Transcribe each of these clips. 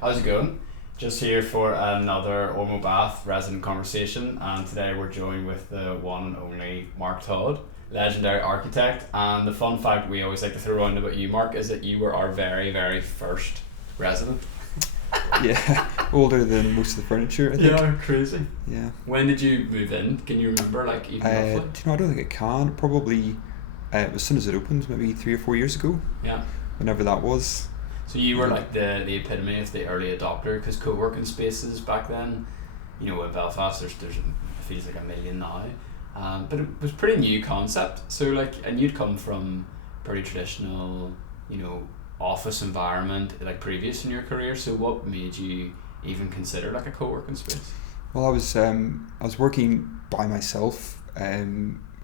How's it going? Just here for another Ormeau Baths resident conversation, and today we're joined with the one and only Mark Todd, legendary architect. And the fun fact we always like to throw around about you, Mark, is that you were our very, very first resident. Yeah, older than most of the furniture, I think. Yeah, crazy. Yeah. When did you move in? Can you remember, like, even roughly? I don't think I can. Probably as soon as it opened, maybe 3 or 4 years ago. Yeah. Whenever that was. So you were like the epitome of the early adopter, because co-working spaces back then, you know, in Belfast, there's it feels like a million now, but it was pretty new concept. So like, and you'd come from pretty traditional, you know, office environment like previous in your career. So what made you even consider like a co-working space? Well, I was working by myself.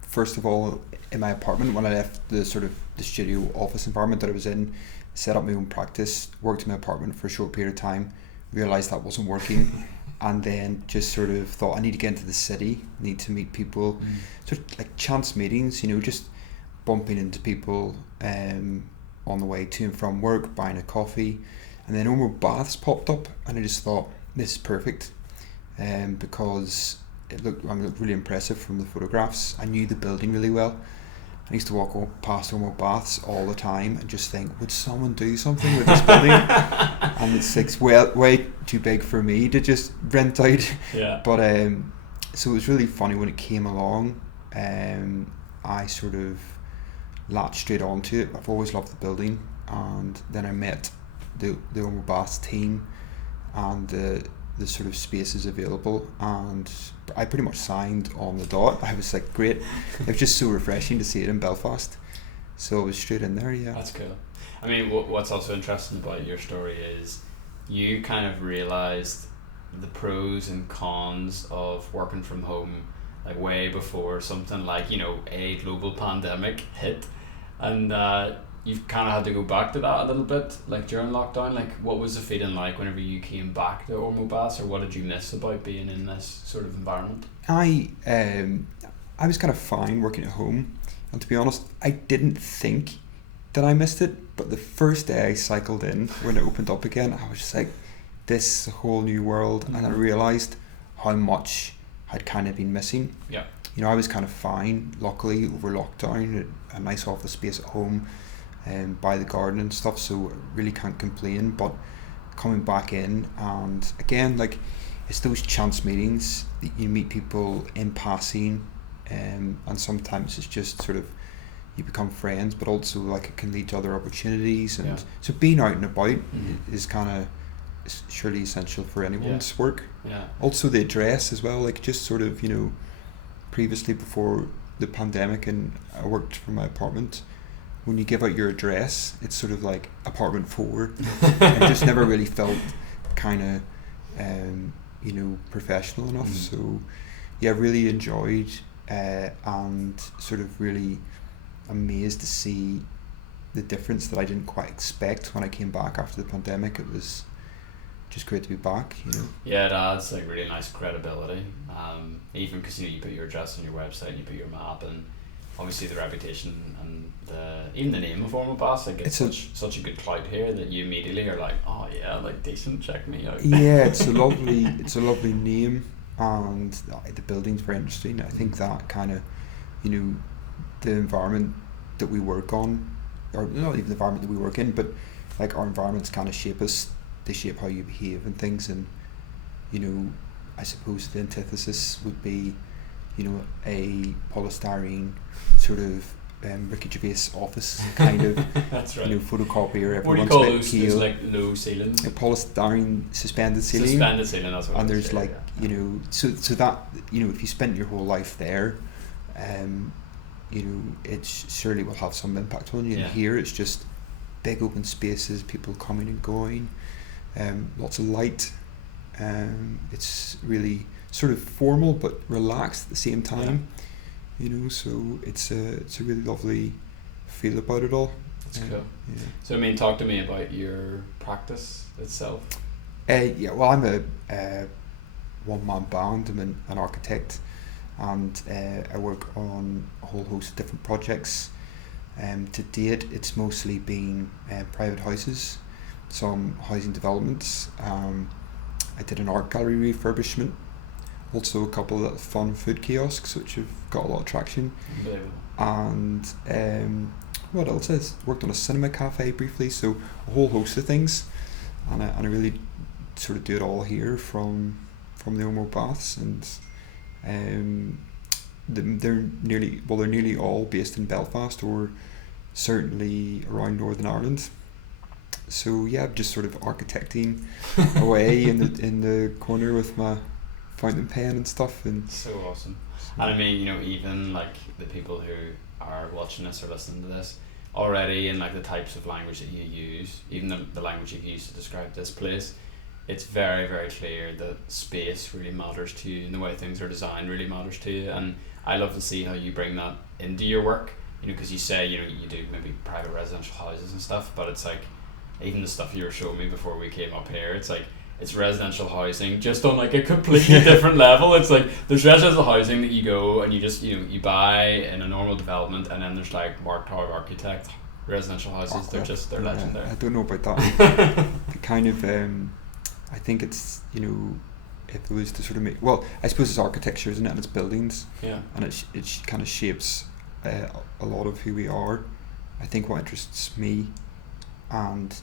First of all, in my apartment when I left the sort of the studio office environment that I was in. Set up my own practice, worked in my apartment for a short period of time, realised that wasn't working, and then just sort of thought I need to get into the city, need to meet people, sort of like chance meetings, you know, just bumping into people on the way to and from work, buying a coffee, and then Ormeau Baths popped up, and I just thought this is perfect, because it looked really impressive from the photographs. I knew the building really well. I used to walk past Ormeau Baths all the time and just think, would someone do something with this building? And it's like way too big for me to just rent out. Yeah. But so it was really funny when it came along. I sort of latched straight onto it. I've always loved the building, and then I met the Ormeau Baths team and the sort of spaces available, and I pretty much signed on the dot. I was like, great. It was just so refreshing to see it in Belfast, so I was straight in there. Yeah, that's cool. I mean, what's also interesting about your story is you kind of realized the pros and cons of working from home like way before something like, you know, a global pandemic hit, and you've kind of had to go back to that a little bit, like during lockdown. Like, what was the feeling like whenever you came back to Ormeau Baths, or what did you miss about being in this sort of environment? I was kind of fine working at home, and to be honest, I didn't think that I missed it. But the first day I cycled in, when it opened up again, I was just like, this is a whole new world, and I realised how much I'd kind of been missing. Yeah. You know, I was kind of fine, luckily, over lockdown, a nice office space at home, by the garden and stuff, so really can't complain. But coming back in, and again, like, it's those chance meetings that you meet people in passing, and sometimes it's just sort of you become friends, but also like it can lead to other opportunities, and so being out and about is kind of surely essential for anyone's work. Yeah. Also the address as well, like just sort of, you know, previously before the pandemic, and I worked from my apartment. When you give out your address, it's sort of like apartment 4. And just never really felt kind of, you know, professional enough. So, yeah, really enjoyed and sort of really amazed to see the difference that I didn't quite expect when I came back after the pandemic. It was just great to be back, you know. Yeah, it adds like really nice credibility. Even because, you know, you put your address on your website and you put your map, and obviously the reputation and even the name of Ormeau Baths, like it's such a good clout here that you immediately are like, oh yeah, like decent, check me out. Yeah, it's a lovely name, and the building's very interesting. I think that kind of, you know, the environment that we work on, or not even the environment that we work in, but like our environments kind of shape us. They shape how you behave and things, and you know, I suppose the antithesis would be, you know, a polystyrene sort of Ricky Gervais office kind of that's right. You know, photocopier. What do you call those like low ceilings? A polystyrene suspended ceiling. Suspended ceiling, that's what. And there's like, you know, so that, you know, if you spent your whole life there, you know, it surely will have some impact on you. And here it's just big open spaces, people coming and going, lots of light. It's really sort of formal but relaxed at the same time. You know, so it's a really lovely feel about it all. That's cool. Yeah. So I mean, talk to me about your practice itself. Yeah, well, I'm a one-man band. I'm an architect, and I work on a whole host of different projects. To date, it's mostly been private houses, some housing developments. I did an art gallery refurbishment, also a couple of fun food kiosks which have got a lot of traction. And what else? I worked on a cinema cafe briefly, so a whole host of things, and I really sort of do it all here from the Ormeau Baths, and they're nearly all based in Belfast or certainly around Northern Ireland. So yeah, I'm just sort of architecting away in the corner with my fountain pen and stuff. And so awesome. And I mean, even like the people who are watching this or listening to this already, and like the types of language that you use, even the language you've used to describe this place, it's very, very clear that space really matters to you, and the way things are designed really matters to you. And I love to see how you bring that into your work, because you say, you do maybe private residential houses and stuff, but it's like, even the stuff you were showing me before we came up here, it's like, it's residential housing just on like a completely different level. It's like there's residential housing that you go and you just you buy in a normal development, and then there's like Todd Architects residential houses. They're legendary. I don't know about that. The kind of I think it's if it was to sort of make, well, I suppose it's architecture, isn't it, and it's buildings. Yeah. And it kind of shapes a lot of who we are. I think what interests me, and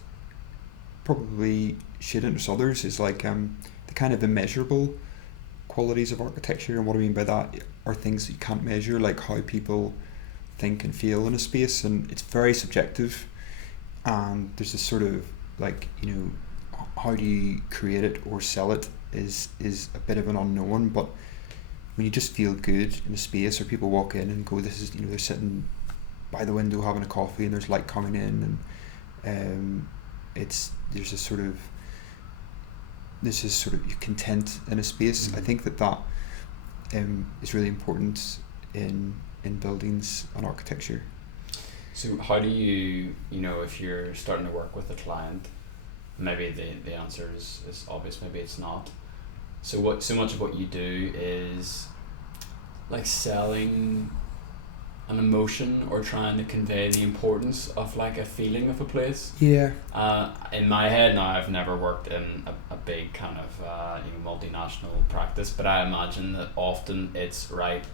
probably should interest others, is like the kind of immeasurable qualities of architecture. And what I mean by that are things that you can't measure, like how people think and feel in a space, and it's very subjective. And there's this sort of like how do you create it or sell it is a bit of an unknown. But when you just feel good in a space, or people walk in and go, this is they're sitting by the window having a coffee and there's light coming in, and there's this sort of content in a space. Mm-hmm. I think that is really important in buildings and architecture. So how do you, if you're starting to work with a client, maybe the answer is obvious, maybe it's not. So so much of what you do is like selling an emotion or trying to convey the importance of like a feeling of a place. Yeah. In my head now, I've never worked in a big kind of multinational practice, but I imagine that often it's right.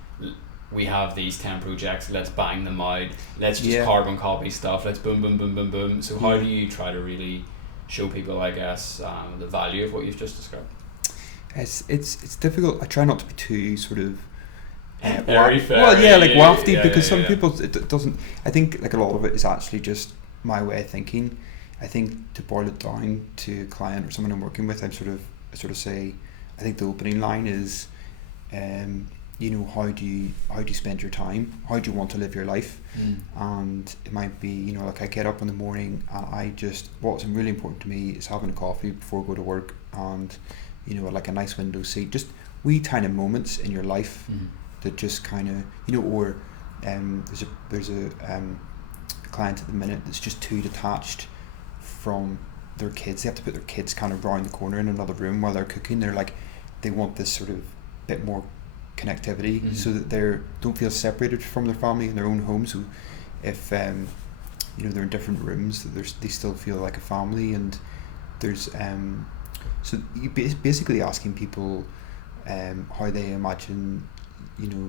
We have these 10 projects, let's bang them out, let's just carbon copy stuff, let's boom, boom, boom, boom, boom. So how do you try to really show people, I guess, the value of what you've just described? It's difficult. I try not to be too sort of wafty, because some people it doesn't. I think like a lot of it is actually just my way of thinking. I think to boil it down to a client or someone I'm working with, I sort of say, I think the opening line is, how do you spend your time? How do you want to live your life? And it might be, like I get up in the morning and what's really important to me is having a coffee before I go to work, and like a nice window seat, just wee tiny moments in your life that just kind of or there's a client at the minute that's just too detached from their kids. They have to put their kids kind of round the corner in another room while they're cooking. They're like, they want this sort of bit more connectivity, so that they don't feel separated from their family in their own home. So if they're in different rooms, they still feel like a family. And there's so you basically asking people how they imagine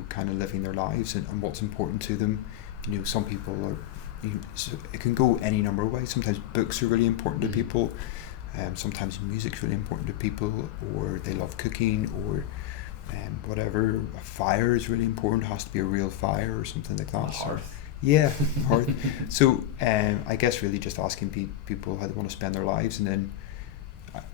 kind of living their lives, and what's important to them. Some people are, so it can go any number of ways. Sometimes books are really important to people, sometimes music's really important to people, or they love cooking, or whatever. A fire is really important. It has to be a real fire or something like that. Hearth. Yeah, hearth. So I guess really just asking people how they want to spend their lives, and then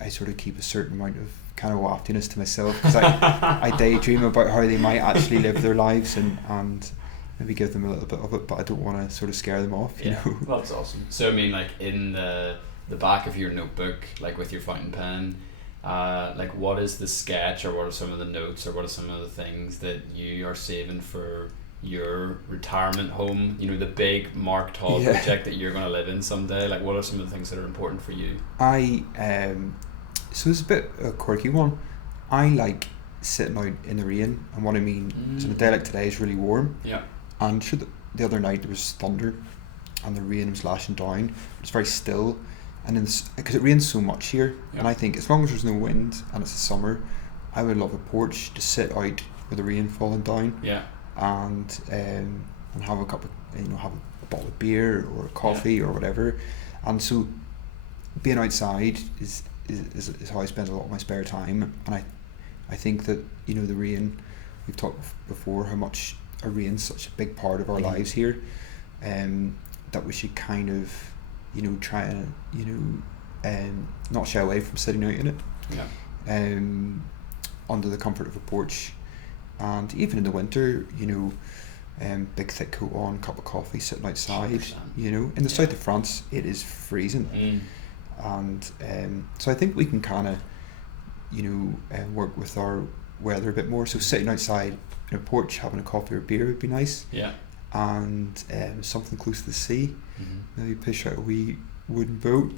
I sort of keep a certain amount of kind of waftiness to myself, because I daydream about how they might actually live their lives, and maybe give them a little bit of it, but I don't want to sort of scare them off. You know? That's awesome. So I mean, like in the back of your notebook, like with your fountain pen, like what is the sketch, or what are some of the notes, or what are some of the things that you are saving for your retirement home, the big Mark Todd project that you're going to live in someday? Like what are some of the things that are important for you? So it's a bit a quirky one. I like sitting out in the rain, and what I mean is on a day like today is really warm, and the other night there was thunder and the rain was lashing down. It's very still, and because it rains so much here, Yeah. and I think as long as there's no wind and it's the summer, I would love a porch to sit out with the rain falling down, Yeah. and have a cup of, have a bottle of beer or coffee or whatever. And so being outside is how I spend a lot of my spare time. And I think that the rain, we've talked before how much a rain's such a big part of our lives here, that we should kind of try and not shy away from sitting out in it, under the comfort of a porch. And even in the winter, big thick coat on, cup of coffee, sitting outside. 100%. In the south of France, it is freezing, and so I think we can kind of, work with our weather a bit more. So sitting outside in a porch, having a coffee or beer would be nice. Yeah. And something close to the sea. Mm-hmm. Maybe push out a wee wooden boat.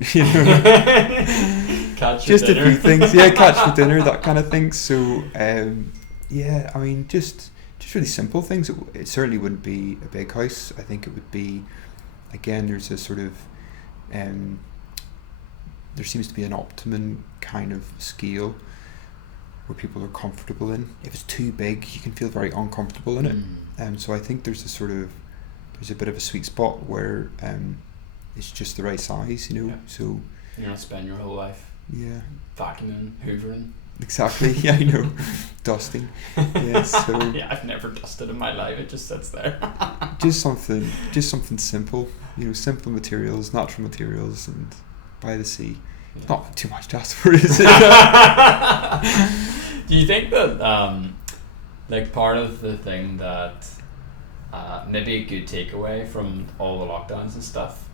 Catch just dinner. A few things. Yeah, catch for dinner, that kind of thing. So I mean, just really simple things. It certainly wouldn't be a big house. I think it would be, again, there's a sort of, there seems to be an optimum kind of scale where people are comfortable in. If it's too big, you can feel very uncomfortable in it. So I think there's a bit of a sweet spot where it's just the right size, So you're not spending your whole life vacuuming, hoovering. Exactly. Yeah, I know. Dusting. Yeah. So yeah, I've never dusted in my life. It just sits there. just something simple. Simple materials, natural materials, and by the sea. Yeah. Not too much to ask for, is it? Do you think that part of the thing that maybe a good takeaway from all the lockdowns and stuff,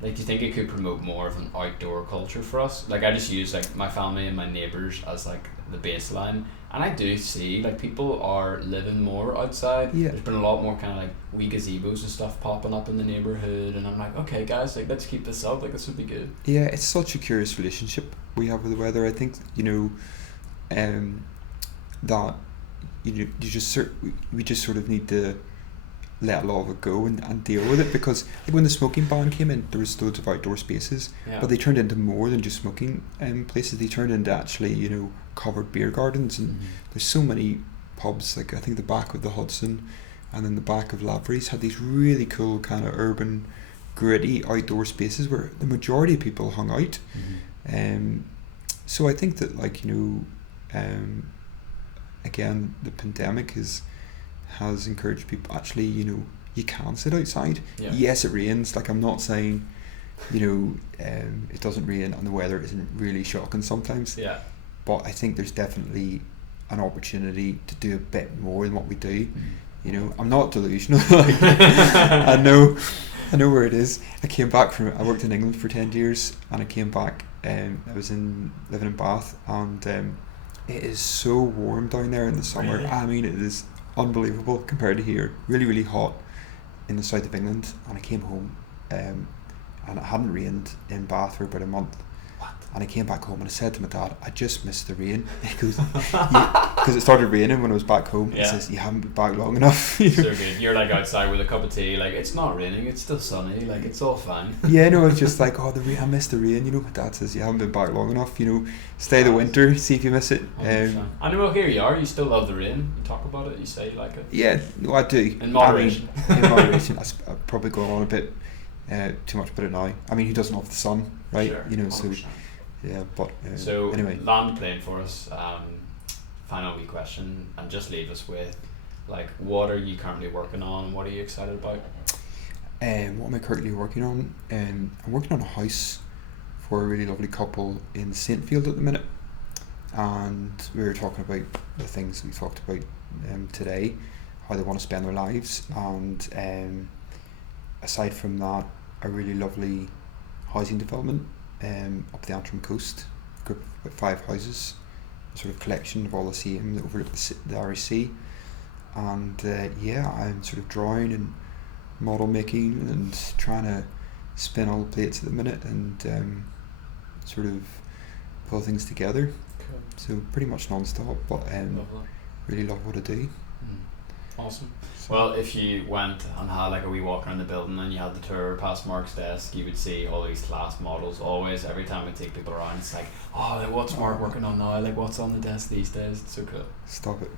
do you think it could promote more of an outdoor culture for us? I just use my family and my neighbours as the baseline, and I do see people are living more outside. Yeah. There's been a lot more kind of wee gazebos and stuff popping up in the neighbourhood, and I'm like, okay guys, let's keep this up. This would be good. Yeah, it's such a curious relationship we have with the weather. I think that we just sort of need to let a lot of it go and deal with it, because when the smoking ban came in, there was loads of outdoor spaces, but they turned into more than just smoking places. They turned into actually covered beer gardens, and there's so many pubs, I think the back of the Hudson and then the back of Lavery's had these really cool kind of urban gritty outdoor spaces where the majority of people hung out. So I think that again, the pandemic has encouraged people, actually, you can sit outside. Yes, it rains. I'm not saying, it doesn't rain and the weather isn't really shocking sometimes. Yeah. But I think there's definitely an opportunity to do a bit more than what we do. I'm not delusional. I know where it is. I worked in England for 10 years, and I came back, I was living in Bath, and it is so warm down there in the summer. Really? I mean, it is unbelievable compared to here. Really, really hot in the south of England. And I came home, and it hadn't rained in Bath for about a month. What? And I came back home and I said to my dad, I just missed the rain. He goes, because it started raining when I was back home. He says, you haven't been back long enough. So good. You're outside with a cup of tea, it's not raining, it's still sunny, it's all fine. Yeah, no, it's just the rain, I missed the rain. My dad says, you haven't been back long enough, stay the winter, see if you miss it. And well, here you are, you still love the rain, you talk about it, you say you like it. Yeah, no, I do. In moderation. In moderation. I've probably gone on a bit too much about it now. I mean, who doesn't love the sun, right? Sure, So 100%. yeah, but so anyway, land the plane for us. Final wee question, and just leave us with what are you currently working on, and what are you excited about? what am I currently working on? I'm working on a house for a really lovely couple in Saintfield at the minute, and we were talking about the things we talked about today, how they want to spend their lives, and aside from that, a really lovely housing development up the Antrim coast, a group of about 5 houses, a sort of collection of all the same that overlook the Irish Sea. And I'm sort of drawing and model making and trying to spin all the plates at the minute and sort of pull things together. Cool. So pretty much non-stop, but really love what I do. Awesome. So, Well, if you went and had like a wee walk around the building and you had the tour past Mark's desk, you would see all these class models. Always, every time we take people around, it's like, oh, like, what's Mark working on now? Like, what's on the desk these days? It's so cool. stop it.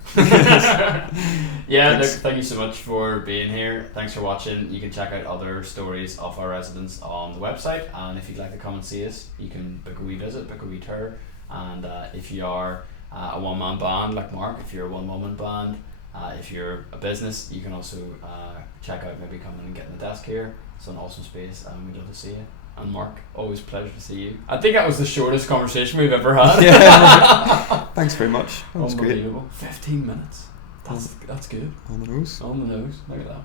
Yeah, look, thank you so much for being here. Thanks for watching. You can check out other stories of our residents on the website, and if you'd like to come and see us, you can book a wee visit, book a wee tour. And if you are a one-man band like Mark, if you're a one-woman band, if you're a business, you can also check out maybe coming and getting the desk here. It's an awesome space, and we'd love to see you. And Mark, always a pleasure to see you. I think that was the shortest conversation we've ever had. Yeah. Thanks very much. That was great. Unbelievable. 15 minutes. That's good. On the nose. On the nose. Look at that.